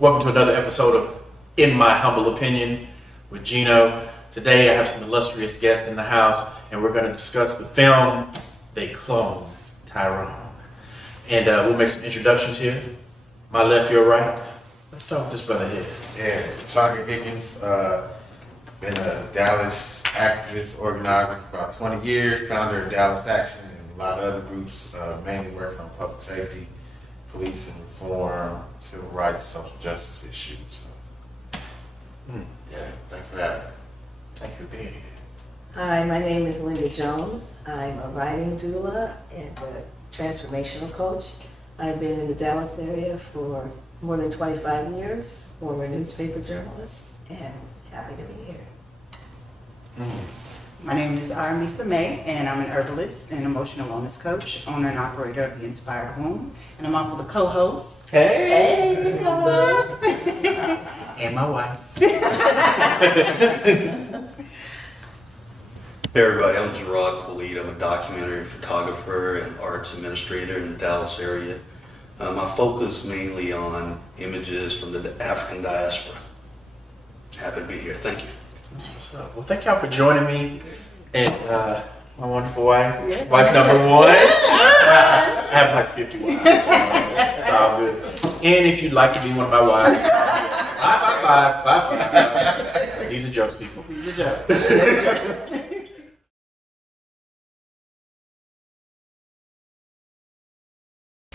Welcome to another episode of In My Humble Opinion with Gino. Today I have some illustrious guests in the house and we're going to discuss the film They Cloned Tyrone. And we'll make some introductions here. My left, your right. Let's start with this brother here. Yeah, Chaka Higgins, been a Dallas activist, organizer for about 20 years, founder of Dallas Action and a lot of other groups, mainly working on public safety, police and reform, civil rights and social justice issues. So, yeah, thanks for having me. Thank you for being here. Hi, my name is Linda Jones. I'm a writing doula and a transformational coach. I've been in the Dallas area for more than 25 years, former newspaper journalist, and happy to be here. My name is Armisa May, and I'm an herbalist and emotional wellness coach, owner and operator of The Inspired Womb, and I'm also the co-host. Hey! Co-host. And my wife. Hey everybody, I'm Gerard Polite. I'm a documentary photographer and arts administrator in the Dallas area. I focus mainly on images from the African diaspora. Happy to be here. Thank you. Well, thank y'all for joining me and my wonderful wife, Yes. wife number one. I have like 50 wives. It's all good. And if you'd like to be one of my wives, 555. These are jokes, people. These are jokes.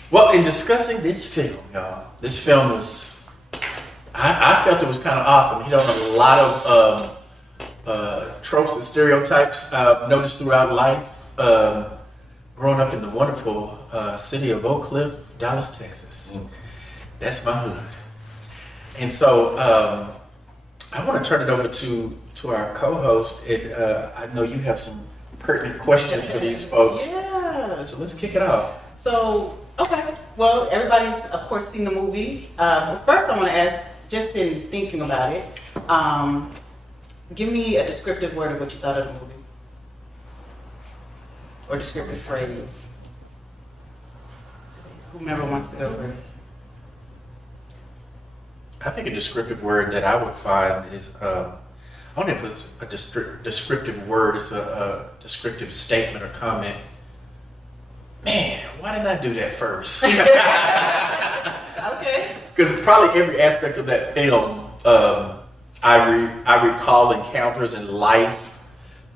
Well, in discussing this film, y'all, this film was, I felt it was kind of awesome. Hit on a lot of tropes and stereotypes I've noticed throughout life. Growing up in the wonderful city of Oak Cliff, Dallas, Texas. That's my hood. And so I want to turn it over to our co-host. I know you have some pertinent questions for these folks. Yeah. So let's kick it off. So, okay. Well, everybody's, of course, seen the movie. First, I want to ask, just in thinking about it, give me a descriptive word of what you thought of the movie. Or descriptive phrase. Whomever wants to go first. I think a descriptive word that I would find is, I don't know if it's a descriptive word, it's a descriptive statement or comment. Man, why didn't I do that first? Okay. Because probably every aspect of that film, I recall encounters in life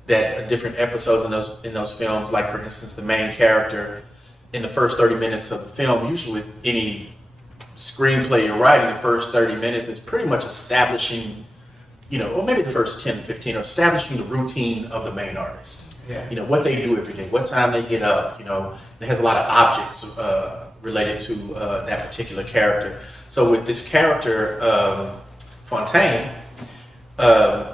that different episodes in those films, like for instance, the main character in the first 30 minutes of the film, usually with any screenplay you're writing, the first 30 minutes is pretty much establishing, or maybe the first 10, 15, or establishing the routine of the main artist. Yeah. What they do every day, what time they get up, it has a lot of objects related to that particular character. So with this character, Fontaine,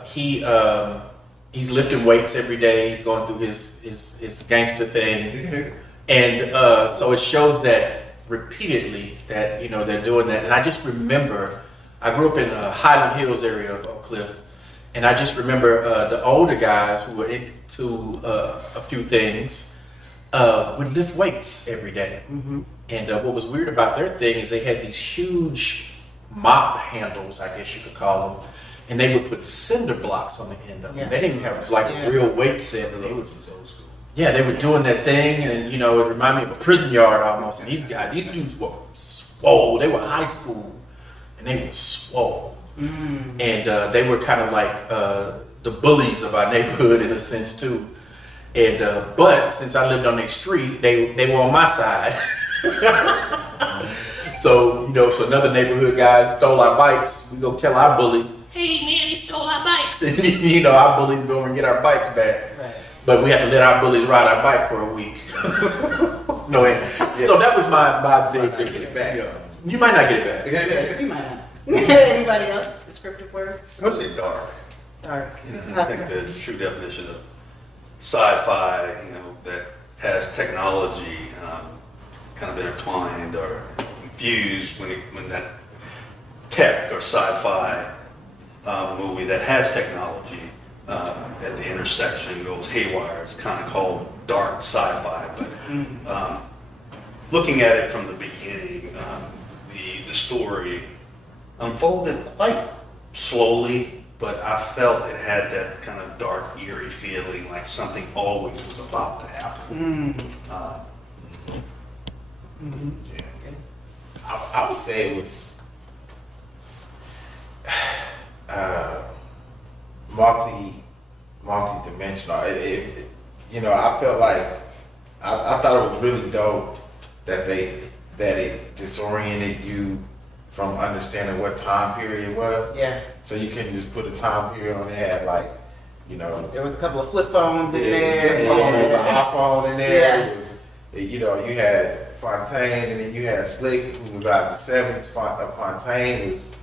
he's lifting weights every day, he's going through his gangster thing. And so it shows that repeatedly that, they're doing that. And I just remember, I grew up in Highland Hills area of Oak Cliff. And I just remember the older guys who were into a few things would lift weights every day. Mm-hmm. And what was weird about their thing is they had these huge mop handles, I guess you could call them, and they would put cinder blocks on the end of them. Yeah. They didn't have like a real weight set. They were, old school. yeah, they were doing that thing, and it reminded me of a prison yard almost. And these dudes were swole. They were high school, and they were swole. Mm. And they were kind of like the bullies of our neighborhood in a sense too. And but since I lived on their street, they were on my side. So so another neighborhood guys stole our bikes. We go tell our bullies, "Hey man, they stole our bikes." And our bullies go over and get our bikes back. Right. But we had to let our bullies ride our bike for a week. So that was my thing. Get it back. Yeah. You might not get it back. You might not. Anybody else? Descriptive word? I would say dark. Dark. I think the true definition of sci-fi, that has technology kind of intertwined or infused when that tech or sci-fi movie that has technology at the intersection goes haywire. It's kind of called dark sci-fi, but looking at it from the beginning, the story unfolded quite slowly, but I felt it had that kind of dark, eerie feeling, like something always was about to happen. Yeah. I would say it was multi-dimensional. You know, I felt like I thought it was really dope that it disoriented you from understanding what time period it was. Yeah. So you couldn't just put a time period on it. It had like, you know, There was a couple of flip phones in there there. was an iPhone in there. Yeah. It was, you know, you had Fontaine, and then you had Slick, who was out in the '70s. Fontaine was,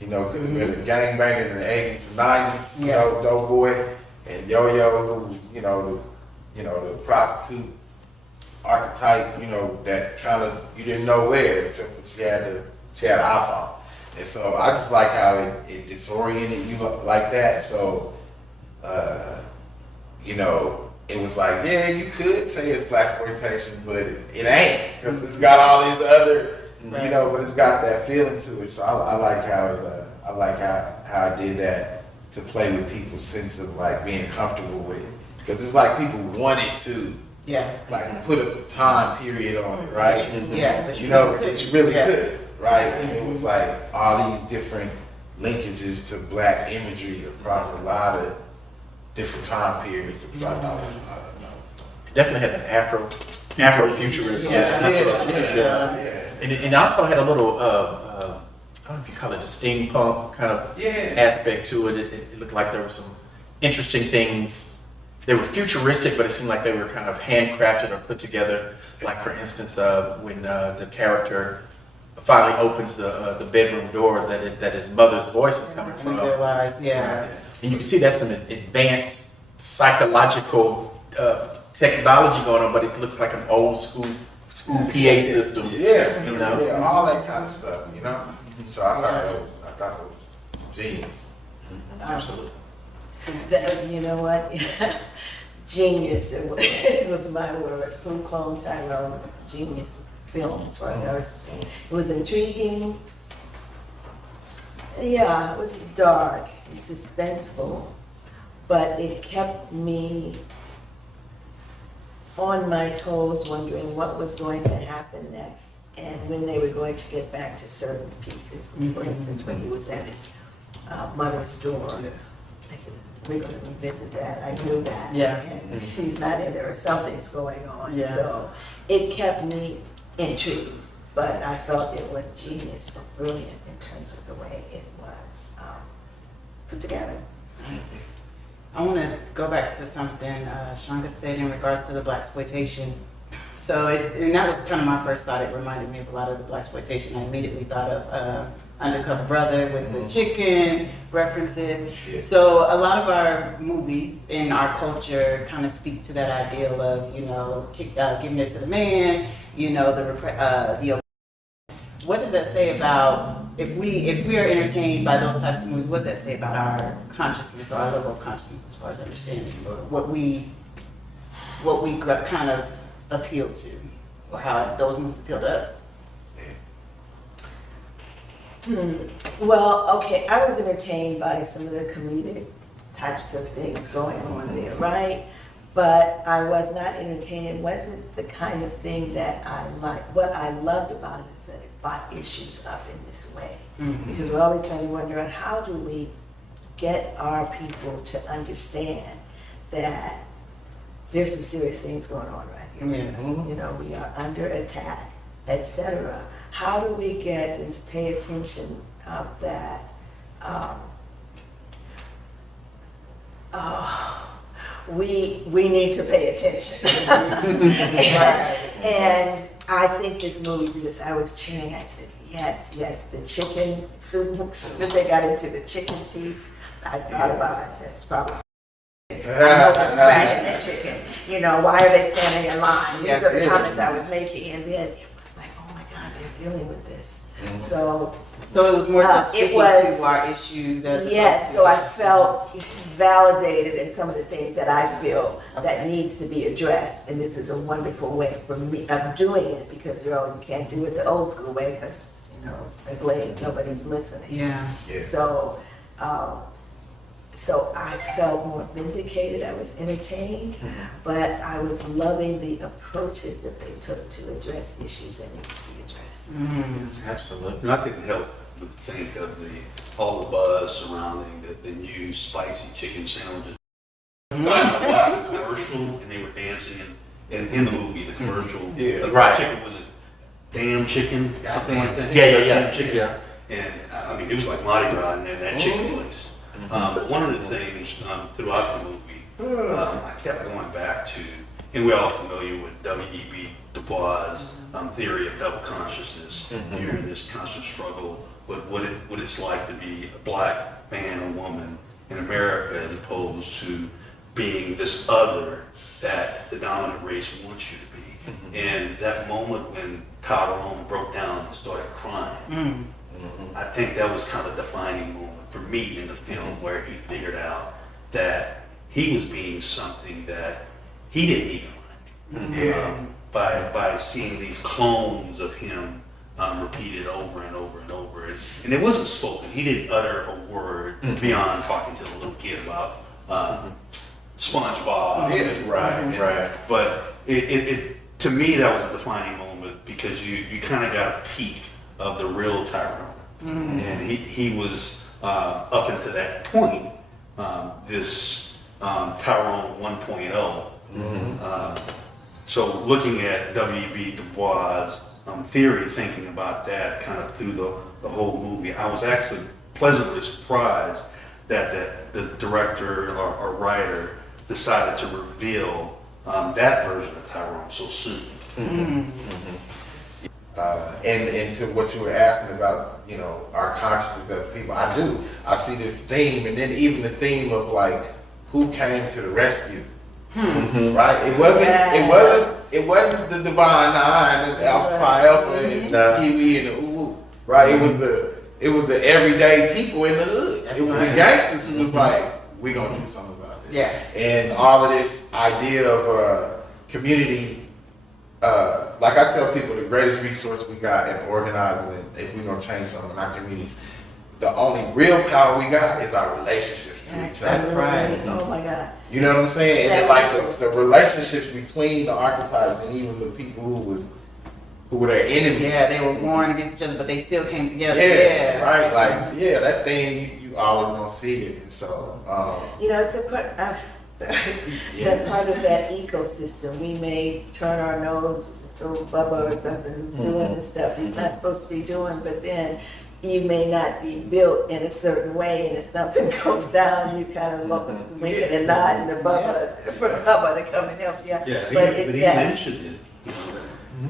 you know, could have been a gangbanger in the '80s and '90s. You Yeah. know, dope boy, and Yo-Yo, who was, the prostitute archetype. You know, that kind of you didn't know where until she had an iPhone. And so I just like how it disoriented you like that. So, you know, it was like, yeah, you could say it's blaxploitation, but it ain't, because it's got all these other, you know, but it's got that feeling to it. So I like how I did that to play with people's sense of like being comfortable with it, because it's like people wanted to Yeah. like put a time period on it, right? Yeah. But You know, couldn't. but you really Yeah. could, right? And it was like all these different linkages to black imagery across a lot of different time periods. Which I thought was It definitely had that Afrofuturism. yeah. And it also had a little, I don't know if you call it steampunk kind of Yeah. aspect to it. It looked like there were some interesting things. They were futuristic, but it seemed like they were kind of handcrafted or put together. Like for instance, when the character finally opens the bedroom door, that his mother's voice is coming And from. realize, yeah. And you can see that's some advanced psychological technology going on, but it looks like an old school PA system. Yeah, You know? yeah, all that kind of stuff, you know. So I thought that was genius. Absolutely. You know what? Genius, it was my word. Who cloned Tyrone? It was a genius film as far as I was concerned. It was intriguing. Yeah, it was dark and suspenseful, but it kept me on my toes wondering what was going to happen next and when they were going to get back to certain pieces. For instance, when he was at his mother's door, I said, we're going to revisit that. I knew that. Yeah. And she's not in there, or something's going on. Yeah. So it kept me intrigued, but I felt it was genius or brilliant in terms of the way it was put together. I want to go back to something Shanga said in regards to the blaxploitation. So, and that was kind of my first thought. It reminded me of a lot of the blaxploitation. I immediately thought of Undercover Brother with the chicken references. Yeah. So a lot of our movies in our culture kind of speak to that ideal of, you know, giving it to the man, you know, the what does that say about, if we are entertained by those types of movies, what does that say about our consciousness or our level of consciousness as far as understanding or what we kind of appeal to, or how those movies appeal to us? Well, okay, I was entertained by some of the comedic types of things going on there, right? But I was not entertained. It wasn't the kind of thing that I liked. What I loved about it is that it brought issues up in this way. Because we're always trying to wonder out how do we get our people to understand that there's some serious things going on right here. Yeah. You know, we are under attack, etc. How do we get them to pay attention of that? We need to pay attention. and I think this movie, because I was cheering, I said, yes, the chicken, as soon as they got into the chicken piece, I thought about it, I said, it's probably, I know it's cracking that chicken. You know, why are they standing in line? These are the comments I was making, and then it was like, oh my God, they're dealing with this. So it was more so it speaking was- to our issues as yes, opposed so to- I felt validated in some of the things that I feel that needs to be addressed, and this is a wonderful way for me of doing it, because you can't do it the old school way, because the glaze, nobody's listening. Yeah. Yeah. So, so I felt more vindicated, I was entertained, but I was loving the approaches that they took to address issues that need to be addressed. Absolutely. And I couldn't help but think of all the buzz surrounding the new spicy chicken sandwiches. I watched the commercial and they were dancing in the movie, the commercial. Yeah. The Right. chicken, was it damn chicken? Something like that? Yeah. Damn chicken. Yeah. And I mean, it was like Mardi Gras in that chicken place. One of the things throughout the movie, I kept going back to, and we're all familiar with W.E.B. Du Bois' theory of double consciousness. You're in this conscious struggle with what it's like to be a black man or woman in America as opposed to being this other that the dominant race wants you to be. And that moment when Tyrone broke down and started crying, I think that was kind of a defining moment for me in the film where he figured out that he was being something that he didn't even like. By seeing these clones of him repeated over and over and over. And it wasn't spoken. He didn't utter a word beyond talking to the little kid about SpongeBob. Right. But it to me, that was a defining moment because you kind of got a peek of the real Tyrone. And he was, up until that point, this Tyrone 1.0. So looking at W.E.B. Du Bois' theory, thinking about that kind of through the whole movie, I was actually pleasantly surprised that the director or writer decided to reveal that version of Tyrone so soon. And to what you were asking about, you know, our consciousness as people, I see this theme, and then even the theme of like, who came to the rescue, right? It wasn't the Divine Nine, and Alpha Phi Alpha, and Kiwi, and the Ooh, right? It was the everyday people in the hood. It was the gangsters who was like, we gonna do something about this. Yeah. And all of this idea of community. Like I tell people, the greatest resource we got in organizing, and if we're gonna change something in our communities, the only real power we got is our relationships to each other. That's right. Oh my God. You know what I'm saying? And then like the relationships between the archetypes and even the people who were their enemies. Yeah, they were warring against each other, but they still came together. Yeah, right. Like that thing you always gonna see it. And so You know, it's a part. That part of that ecosystem. We may turn our nose so Bubba or something who's doing this stuff he's not supposed to be doing, but then you may not be built in a certain way, and if something goes down, you kind of look, winking and nodding to Bubba for Bubba to come and help you. Yeah, but but it's he that. mentioned it.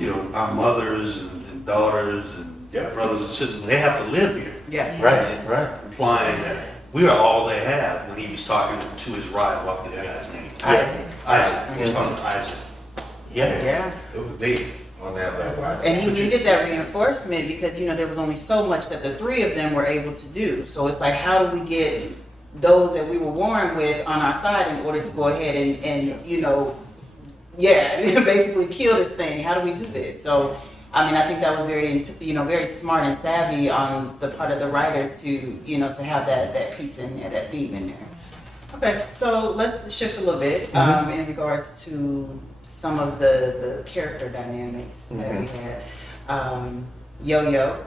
You know, our mothers and daughters and brothers and sisters, they have to live here. Yeah. Right. Implying that we are all they have when he was talking to his rival, what was the guy's name? Isaac. He was talking to Isaac. Yeah. it was deep on that level. And he needed that reinforcement because, you know, there was only so much that the three of them were able to do. So it's like, how do we get those that we were warring with on our side in order to go ahead and you know, basically kill this thing? How do we do this? So, I mean, I think that was very smart and savvy on the part of the writers to, you know, to have that piece in there, that theme in there. Okay, so let's shift a little bit in regards to some of the character dynamics that we had. Yo-Yo,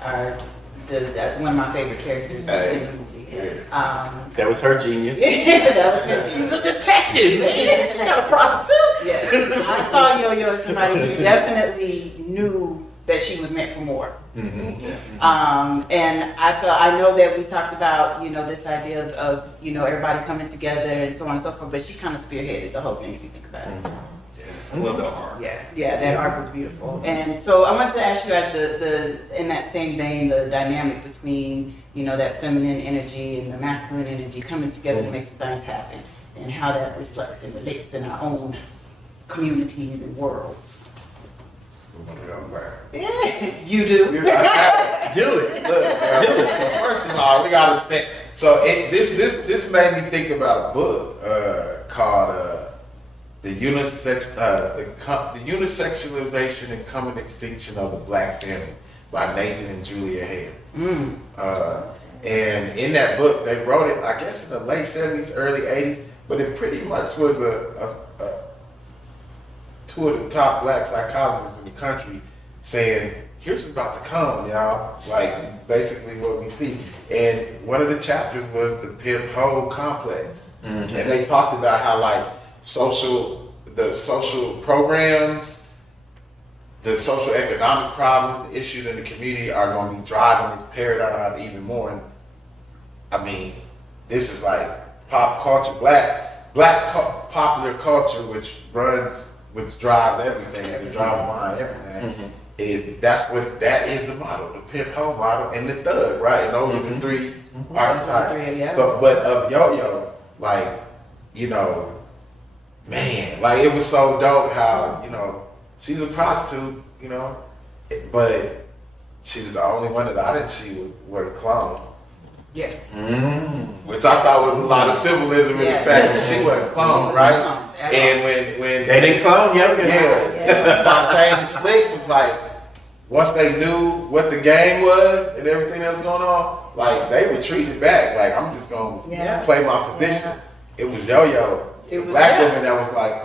one of my favorite characters in the movie. That was her genius. That was her. She's a detective, man. She got a prostitute. Yes, I saw Yo-Yo as somebody who definitely knew that she was meant for more. And I know that we talked about, you know, this idea of you know, everybody coming together and so on and so forth, but she kind of spearheaded the whole thing if you think about it. I love that arc. Yeah, that arc was beautiful. And so I wanted to ask you, at in that same vein, the dynamic between, you know, that feminine energy and the masculine energy coming together to make some things happen, and how that reflects and relates in our own communities and worlds. You do. Do it. Look, so first of all, we gotta understand. So this made me think about a book called the unisexualization and coming extinction of the Black family by Nathan and Julia Hare. And in that book, they wrote it, I guess, in the late 70s, early 80s, but it pretty much was two of the top black psychologists in the country saying, here's what's about to come, y'all. Like, basically what we see. And one of the chapters was the pimp hoe complex. And they talked about how, like, the social programs, the social economic problems, issues in the community are going to be driving this paradigm even more. And I mean, this is like pop culture, black popular culture, which drives everything, is the driver behind everything. That is the model, the pimp hoe model, and the thug, right? And those are the three archetypes. Yeah. So, but of Yo-Yo, like, you know, man, like it was so dope how, you know, she's a prostitute, you know, but she was the only one that I didn't see with a clone. Yes. Which I thought was a lot of symbolism in the fact that she wasn't cloned, right? And when They didn't clone Yo-Yo. yeah, Fontaine and Slick was like, once they knew what the game was and everything that was going on, like they retreated back. Like, I'm just gonna play my position. Yeah. It was Yo-Yo, It the was black her. woman that was like,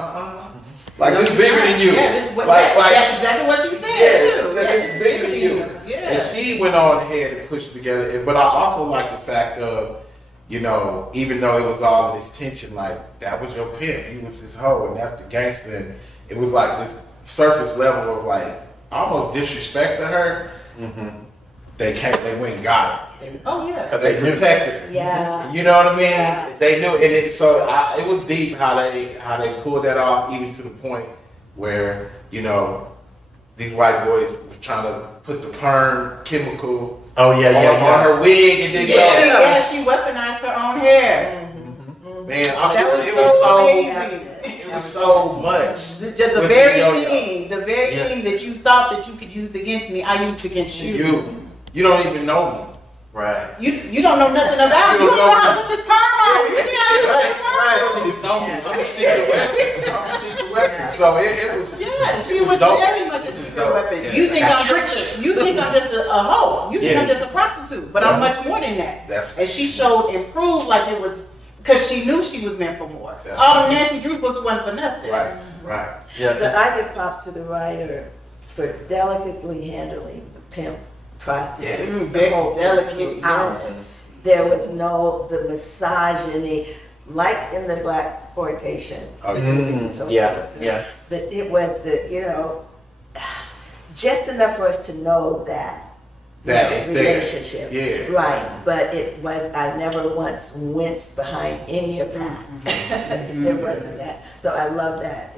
like this bigger than you. Yeah, this is what, like, that's exactly what she said. yeah, too. she said this is bigger than you. Yeah. And she went on ahead and pushed it together. But I also like the fact of, you know, even though it was all of this tension, like that was your pimp, he was his hoe, and that's the gangster. And it was like this surface level of like almost disrespect to her. They went and got her. Oh yeah. Because they protected her. Yeah. You know what I mean? Yeah. They knew, and it was deep how they pulled that off, even to the point where, you know, these white boys was trying to put the perm chemical Oh yeah, on her wig, and then She weaponized her own hair. man, I mean, That was it so was so amazing. it was so much. The with very Yo-Yo. thing that you thought that you could use against me, I used against you. You don't even know me. Right. You don't know nothing about You me. You don't don't know know how me. to put this perm on. You see how you put this perm Right, on? don't even know me. I'm a secret weapon. I'm a secret weapon. So it was. Yeah, she it was dope. very much a It was secret dope. weapon. Yeah. You think Got I'm tricks. just a hoe. You think Yeah. I'm just a prostitute, but I'm much more than that. That's- And she showed and proved like it was because she knew she was meant for more. That's All right. the Nancy Drew books wasn't for nothing. Right. Yeah. But I give props to the writer for delicately handling the pimp prostitute. Yes. The whole Delicate, out. yes. There was the misogyny, like in the black exploitation Oh, yeah. movies and so Yeah, forth. yeah. But it was just enough for us to know that That is there. relationship. Yeah. Right. But I never once winced behind any of that. There wasn't that. So I love that.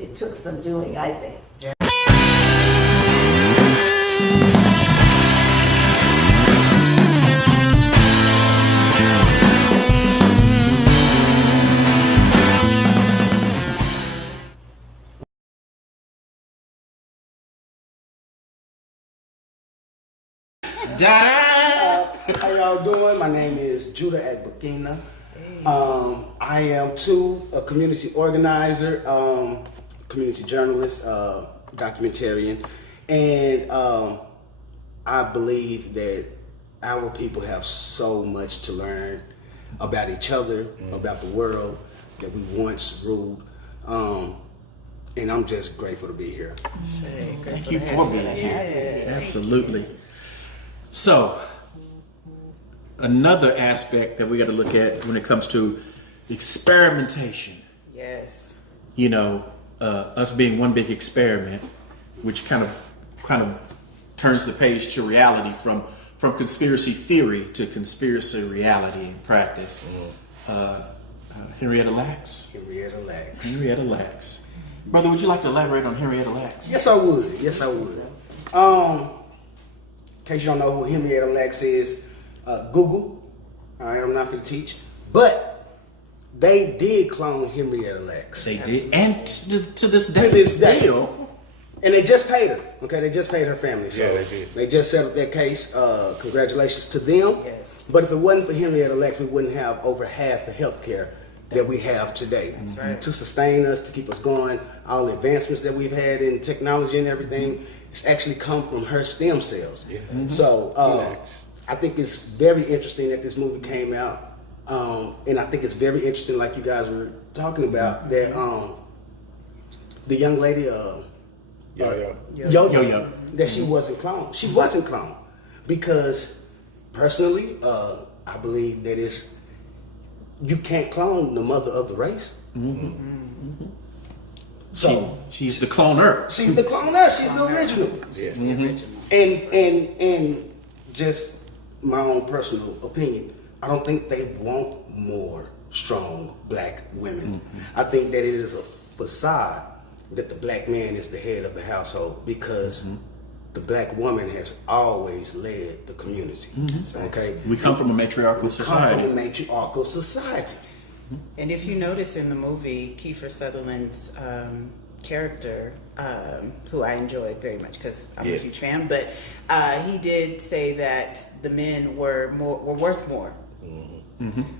It took some doing, I think. How y'all doing? My name is Judah Agbakina. I am too a community organizer, community journalist, documentarian, and I believe that our people have so much to learn about each other, about the world that we once ruled. And I'm just grateful to be here. Thank you for being here. Absolutely. So, another aspect that we got to look at when it comes to experimentation. Yes. You know, us being one big experiment, which kind of turns the page to reality from conspiracy theory to conspiracy reality in practice. Henrietta Lacks. Henrietta Lacks. Henrietta Lacks. Brother, would you like to elaborate on Henrietta Lacks? Yes, I would. In case you don't know who Henrietta Lacks is, Google. All right, I'm not going to teach. But they did clone Henrietta Lacks. They did, and to this day, To this day. still. And they just paid her. Okay, they just paid her family. So Yeah, they did. They just settled that case. Congratulations to them. Yes. But if it wasn't for Henrietta Lacks, we wouldn't have over half the health care that we have today. That's right. To sustain us, to keep us going, all the advancements that we've had in technology and everything It's actually come from her stem cells. So I think it's very interesting that this movie came out, and I think it's very interesting, like you guys were talking about, that the young lady, Yo-Yo, that she wasn't cloned. She wasn't cloned because, personally, I believe that you can't clone the mother of the race. So she's the cloner. She's the cloner. She's the original. She's the original. And just my own personal opinion, I don't think they want more strong black women. I think that it is a facade that the black man is the head of the household because the black woman has always led the community. Okay, We come from a matriarchal society. Come from a matriarchal society. And if you notice in the movie, Kiefer Sutherland's character, who I enjoyed very much because I'm a huge fan, but he did say that the men were worth more.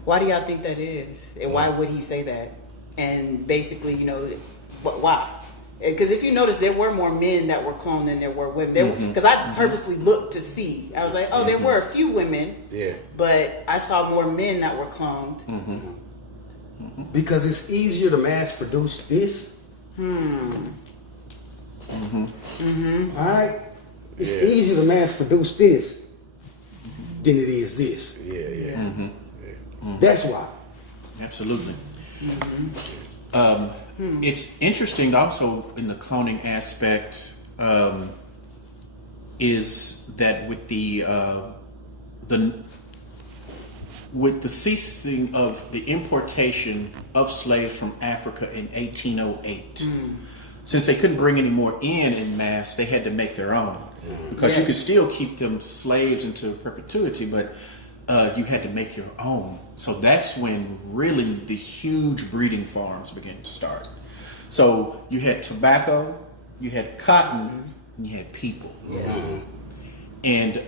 Why do y'all think that is? And why would he say that? And basically, why? Because if you notice, there were more men that were cloned than there were women. Because I purposely looked to see. I was like, oh, there were a few women, but I saw more men that were cloned. Because it's easier to mass produce this. Alright? It's easier to mass produce this than it is this. That's why. Absolutely. It's interesting also in the cloning aspect is that with the ceasing of the importation of slaves from Africa in 1808, since they couldn't bring any more in mass, they had to make their own. Because you could still keep them slaves into perpetuity, but you had to make your own. So that's when really the huge breeding farms began to start. So you had tobacco, you had cotton, and you had people. And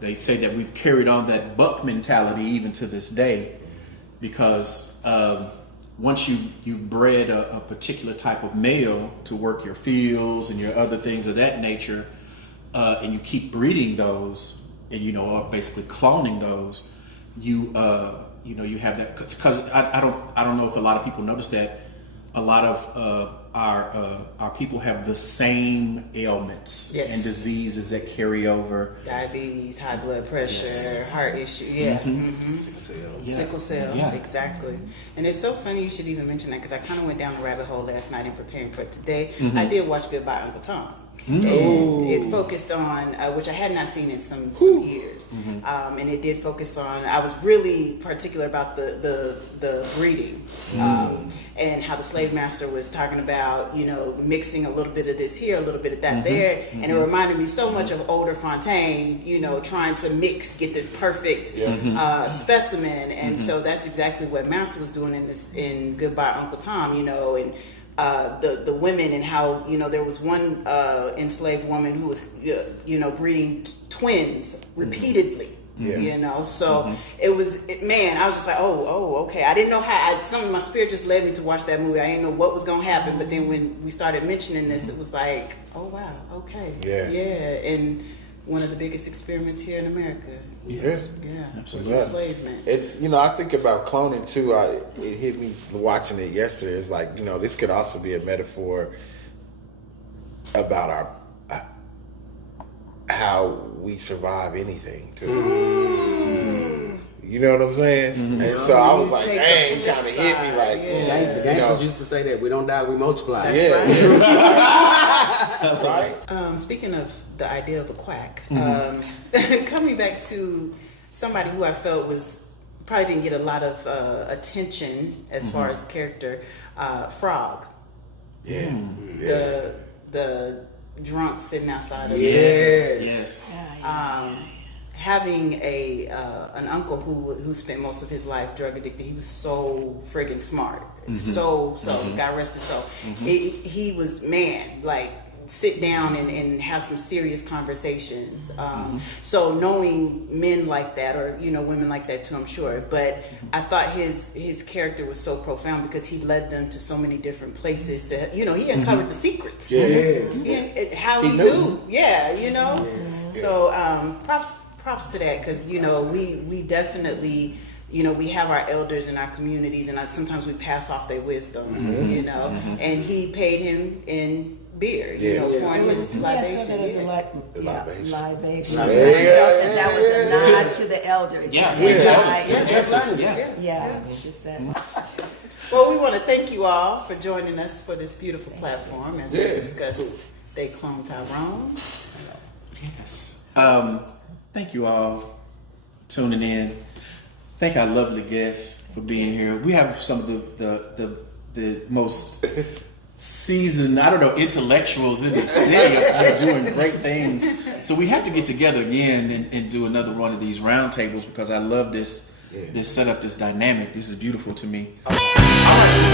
they say that we've carried on that buck mentality even to this day, because once you've bred a particular type of male to work your fields and your other things of that nature, and you keep breeding those, and are basically cloning those, you have that. Because I don't know if a lot of people notice that a lot of our people have the same ailments and diseases that carry over. Diabetes, high blood pressure, heart issue, sickle cell, exactly. And it's so funny you should even mention that, because I kind of went down the rabbit hole last night in preparing for today. I did watch Goodbye Uncle Tom. And it focused on, which I had not seen in some years, and it did focus on, I was really particular about the breeding, and how the slave master was talking about, mixing a little bit of this here, a little bit of that there, and it reminded me so much of older Fontaine, trying to get this perfect specimen, and so that's exactly what Master was doing in Goodbye Uncle Tom, and the women, and how there was one enslaved woman who was breeding twins repeatedly. So it was I was just like, oh okay, I didn't know how. Some of my spirit just led me to watch that movie. I didn't know what was gonna happen, but then when we started mentioning this, it was like, oh wow, okay, and one of the biggest experiments here in America. Absolutely. Enslavement. I think about cloning too. It hit me watching it yesterday. It's like, this could also be a metaphor about how we survive anything too. You know what I'm saying? And so I was like, dang, it kind of hit me like, The gangsters used to say that we don't die, we multiply. Right. Speaking of the idea of a quack, coming back to somebody who I felt probably didn't get a lot of attention as far as character, Frog. The drunk sitting outside of the business. Having an uncle who spent most of his life drug addicted. He was so friggin' smart. So God rest his soul. He was, man, like, sit down and have some serious conversations. So knowing men like that, or women like that too, I'm sure. But I thought his character was so profound because he led them to so many different places. To he uncovered the secrets. Yes. How he knew. knew. Yeah, So props to that, because we definitely. We have our elders in our communities, and sometimes we pass off their wisdom, and he paid him in beer, pouring his libation. Libation. Yeah. That was a nod to the elder. Yeah. Just that. Well, we want to thank you all for joining us for this beautiful platform as we discussed They Clone Tyrone. Yes. Thank you all for tuning in. Thank our lovely guests for being here. We have some of the most seasoned, intellectuals in the city up here doing great things. So we have to get together again and do another one of these roundtables, because I love this setup, this dynamic. This is beautiful to me. All right,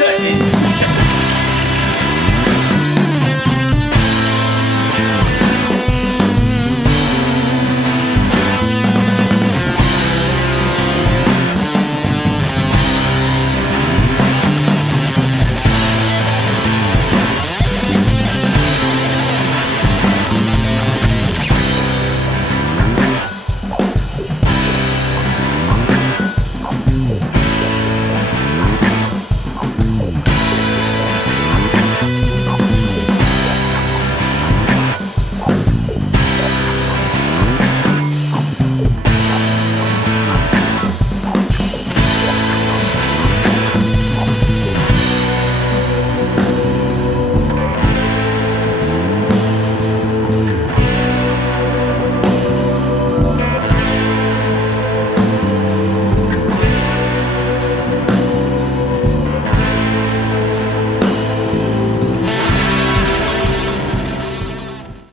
thank you.